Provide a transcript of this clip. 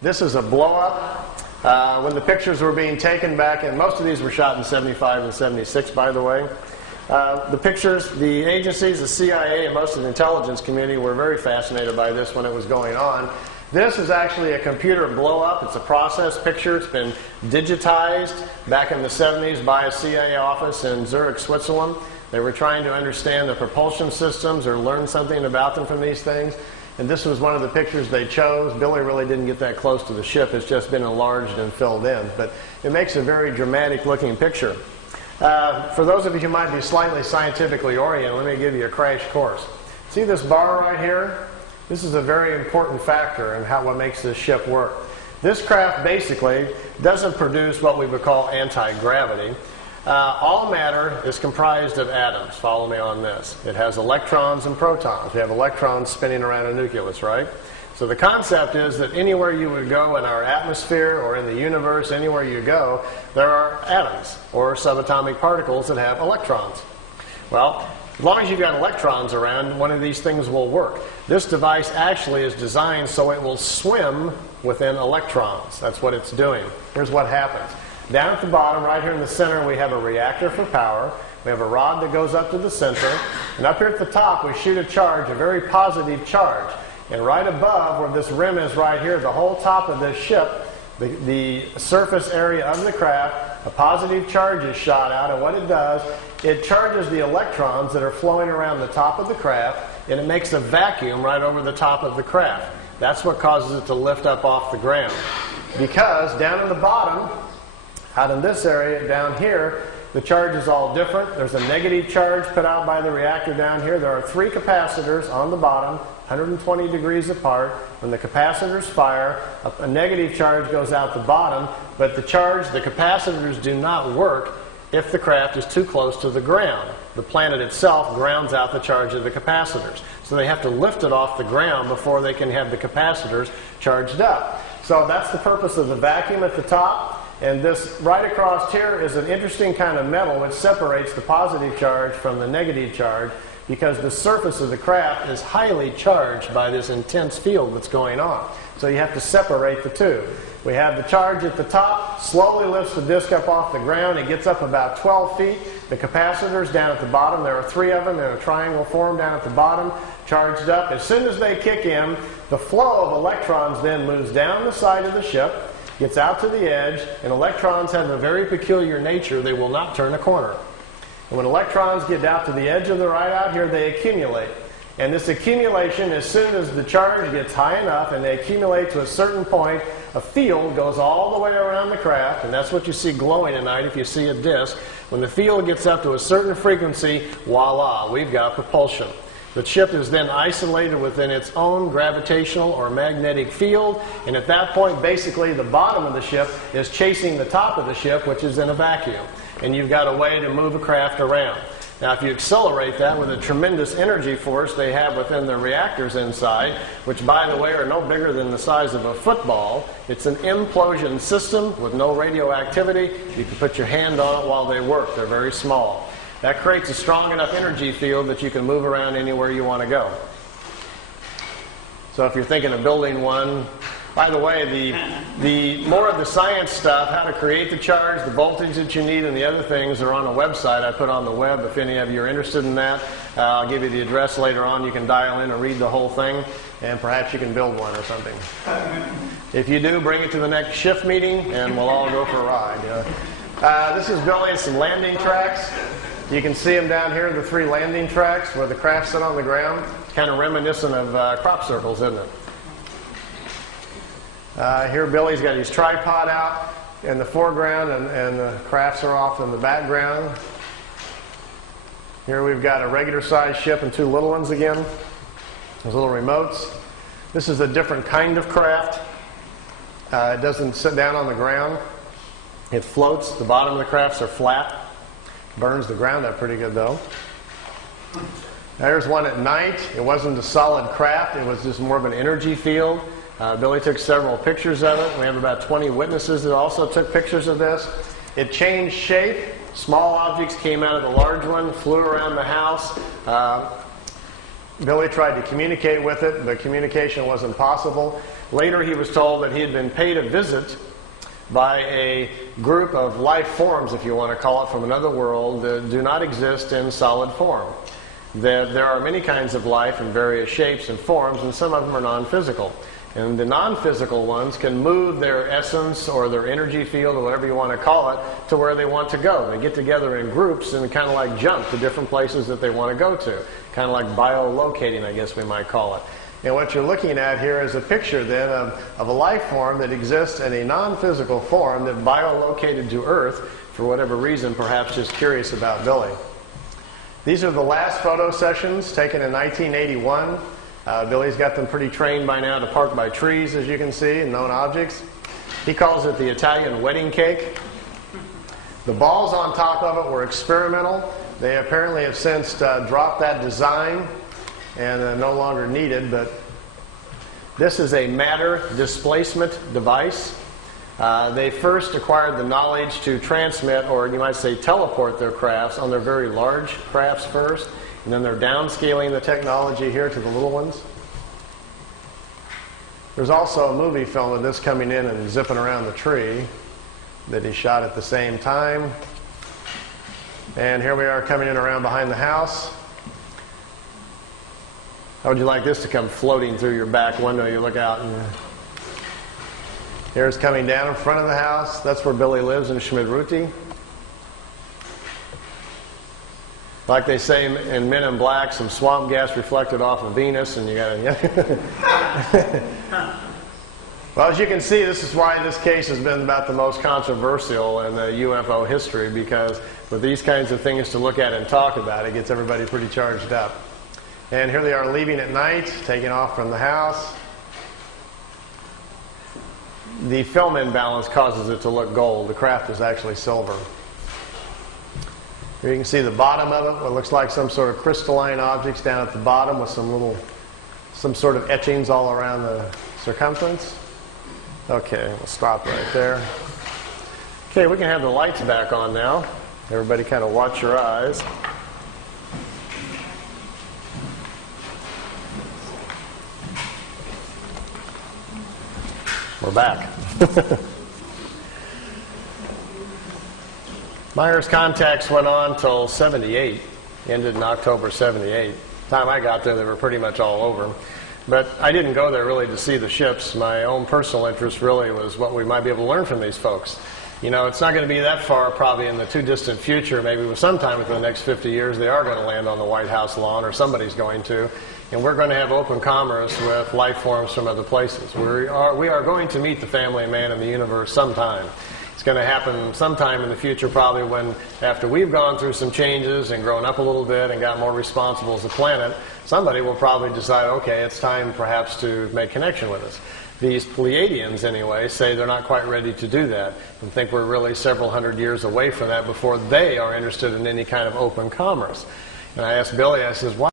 This is a blow-up. When the pictures were being taken back, and most of these were shot in 75 and 76, by the way. The pictures, the agencies, the CIA, and most of the intelligence community were very fascinated by this when it was going on. This is actually a computer blow-up. It's a process picture. It's been digitized back in the 70s by a CIA office in Zurich, Switzerland. They were trying to understand the propulsion systems or learn something about them from these things. And this was one of the pictures they chose. Billy really didn't get that close to the ship. It's just been enlarged and filled in. But it makes a very dramatic looking picture. For those of you who might be slightly scientifically oriented, let me give you a crash course. See this bar right here? This is a very important factor in what makes this ship work. This craft basically doesn't produce what we would call anti-gravity. All matter is comprised of atoms. Follow me on this. It has electrons and protons. We have electrons spinning around a nucleus, right? So the concept is that anywhere you would go in our atmosphere or in the universe, anywhere you go, there are atoms or subatomic particles that have electrons. Well, as long as you've got electrons around, one of these things will work. This device actually is designed so it will swim within electrons. That's what it's doing. Here's what happens. Down at the bottom, right here in the center, we have a reactor for power. We have a rod that goes up to the center. And up here at the top, we shoot a charge, a very positive charge. And right above, where this rim is right here, the whole top of this ship, the surface area of the craft, a positive charge is shot out. And what it does, it charges the electrons that are flowing around the top of the craft, and it makes a vacuum right over the top of the craft. That's what causes it to lift up off the ground. Because down in the bottom, out in this area down here, the charge is all different. There's a negative charge put out by the reactor down here. There are 3 capacitors on the bottom, 120 degrees apart. When the capacitors fire, a negative charge goes out the bottom, but the capacitors do not work if the craft is too close to the ground. The planet itself grounds out the charge of the capacitors. So they have to lift it off the ground before they can have the capacitors charged up. So that's the purpose of the vacuum at the top. And this right across here is an interesting kind of metal which separates the positive charge from the negative charge, because the surface of the craft is highly charged by this intense field that's going on. So you have to separate the two. We have the charge at the top, slowly lifts the disc up off the ground. It gets up about 12 feet. The capacitors down at the bottom, there are 3 of them in a triangle form down at the bottom, charged up. As soon as they kick in, the flow of electrons then moves down the side of the ship, gets out to the edge, and electrons have a very peculiar nature. They will not turn a corner. And when electrons get out to the edge of the right out here, they accumulate. And this accumulation, as soon as the charge gets high enough and they accumulate to a certain point, a field goes all the way around the craft, and that's what you see glowing tonight if you see a disk. When the field gets up to a certain frequency, voila, we've got propulsion. The ship is then isolated within its own gravitational or magnetic field, and at that point, basically, the bottom of the ship is chasing the top of the ship, which is in a vacuum. And you've got a way to move a craft around. Now, if you accelerate that with a tremendous energy force they have within the reactors inside, which, by the way, are no bigger than the size of a football, it's an implosion system with no radioactivity. You can put your hand on it while they work. They're very small. That creates a strong enough energy field that you can move around anywhere you want to go. So if you're thinking of building one, by the way, the more of the science stuff, how to create the charge, the voltage that you need, and the other things are on a website I put on the web. If any of you are interested in that, I'll give you the address later on. You can dial in and read the whole thing, and perhaps you can build one or something. If you do, bring it to the next shift meeting, and we'll all go for a ride. This is building some landing tracks. You can see them down here, the 3 landing tracks where the craft sit on the ground. It's kind of reminiscent of crop circles, isn't it? Here Billy's got his tripod out in the foreground, and the crafts are off in the background. Here we've got a regular sized ship and 2 little ones again. Those little remotes. This is a different kind of craft. It doesn't sit down on the ground. It floats. The bottom of the crafts are flat. Burns the ground up pretty good, though. There's one at night. It wasn't a solid craft. It was just more of an energy field. Billy took several pictures of it. We have about 20 witnesses that also took pictures of this. It changed shape. Small objects came out of the large one, flew around the house. Billy tried to communicate with it. The communication wasn't possible. Later he was told that he had been paid a visit by a group of life forms, if you want to call it, from another world that do not exist in solid form. That there are many kinds of life in various shapes and forms, and some of them are non-physical. And the non-physical ones can move their essence or their energy field or whatever you want to call it to where they want to go. They get together in groups and kind of like jump to different places that they want to go to. Kind of like biolocating, I guess we might call it. And what you're looking at here is a picture then of a life form that exists in a non-physical form that biolocated to Earth for whatever reason, perhaps just curious about Billy. These are the last photo sessions taken in 1981. Billy's got them pretty trained by now to park by trees, as you can see, and known objects. He calls it the Italian wedding cake. The balls on top of it were experimental. They apparently have since dropped that design and no longer needed, but this is a matter displacement device. They first acquired the knowledge to transmit, or you might say teleport, their crafts on their very large crafts first, and then they're downscaling the technology here to the little ones. There's also a movie film of this coming in and zipping around the tree that he shot at the same time. And here we are coming in around behind the house. How would you like this to come floating through your back window? You look out and here's coming down in front of the house. That's where Billy lives in Schmidruti. Like they say in Men in Black, some swamp gas reflected off of Venus, and you got to... Well, as you can see, this is why this case has been about the most controversial in the UFO history, because with these kinds of things to look at and talk about, it gets everybody pretty charged up. And here they are leaving at night, taking off from the house. The film imbalance causes it to look gold. The craft is actually silver. Here you can see the bottom of it, what looks like some sort of crystalline objects down at the bottom with some sort of etchings all around the circumference. Okay, we'll stop right there. Okay, we can have the lights back on now. Everybody kind of watch your eyes. We're back. Meier's contacts went on till 78, ended in October 78. The time I got there, they were pretty much all over. But I didn't go there really to see the ships. My own personal interest really was what we might be able to learn from these folks. You know, it's not going to be that far, probably in the too distant future, maybe sometime within the next 50 years, they are going to land on the White House lawn, or somebody's going to. And we're going to have open commerce with life forms from other places. We are going to meet the family man in the universe sometime. It's going to happen sometime in the future, probably when, after we've gone through some changes and grown up a little bit and got more responsible as a planet, somebody will probably decide, okay, it's time perhaps to make connection with us. These Pleiadians, anyway, say they're not quite ready to do that and think we're really several hundred years away from that before they are interested in any kind of open commerce. And I asked Billy, I says, why?